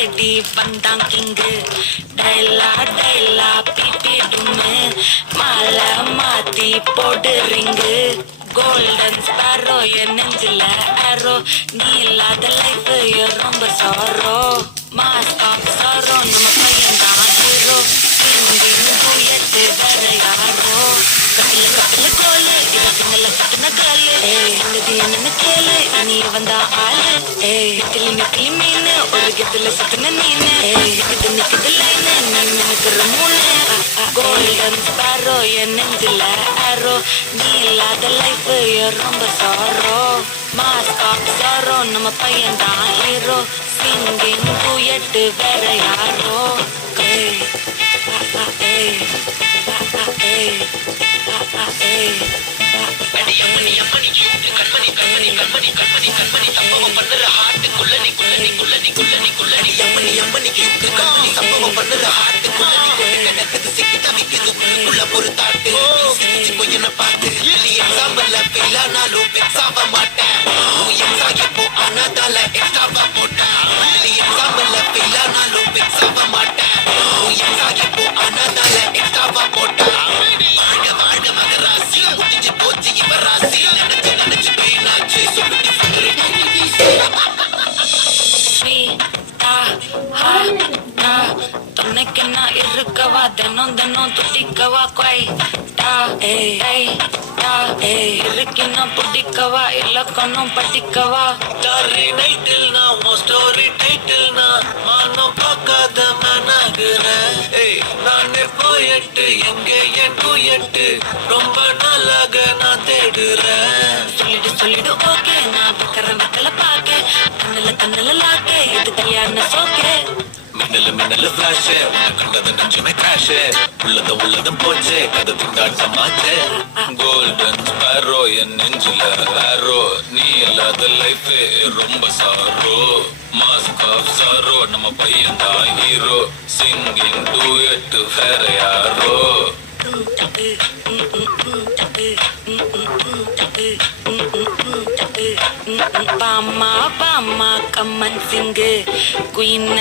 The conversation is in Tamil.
தேடி வந்தான் கிங்கு டைலா டைலா பிபி டும்மு மாலை மாத்தி போடுறீங்கு கோல்டன் ஸ்பாரோ என் நெஞ்சில ஆரோ நீ இல்லாத லைஃப் ரொம்ப சாரோ மாஸ்க் ஆஃப் சாரோ நம்ம பையன் தான் ஹீரோ சிங்கிங் டூயட் வேற யாரோ கட்டில கட்டில கோலு இத பின்னல கட்டின காலு இது என்னன்னு கேளு இனி வந்தா ஆளு நெத்திலி நெத்திலி மீனு ஒரு கெத்துல சுத்தின நீனு இது நிக்குது லைனு நீ மினுக்குற மூணு கோல்டன் ஸ்பாரோ என் நெஞ்சில ஆரோ நீ இல்லாத லைஃப் ரொம்ப சாரோ மாஸ்க் ஆஃப் சாரோ நம்ம பையன் தான் ஹீரோ சிங்கிங் டூயட் வேற யாரோ துணைக்கு நான் இருக்கவா தினம் தினம் துடிக்கவா குவைட்டா இருக்கின்னா பிடிக்கவா இலக்கணம் படிக்கவா ஸ்டாரி நைட்டில் நான் ஸ்டோரி டைட்டில் நான் மானம் பார்க்காத மனாகிறேன் நானே போயிட்டு எங்கே என் டூயட்டு ரொம்ப நாளாக நான் தேடுறேன் சொல்லிடு ஓகே நான் பக்கற மக்கள பாக்க கண்ணுல லாக்கே இது கல்யாண சோக்கே மின்னலு ஃபிளாஷ் உன்னை கண்டது நெஞ்சுமே கிராஷ் உள்ளதும் போச்சு கதை திண்டாட்டமாச்சு கோல்டன் ஸ்பாரோ என் நெஞ்சில ஆரோ நீ இல்லாத லைஃப் ரொம்ப சாரோ மாஸ்க் ஆஃப் சாரோ நம்ம பையன் தான் ஹீரோ சிங்கிங் டூயட் வேற யாரோ பாமா பாமா கம்மன் சிங்கு குயின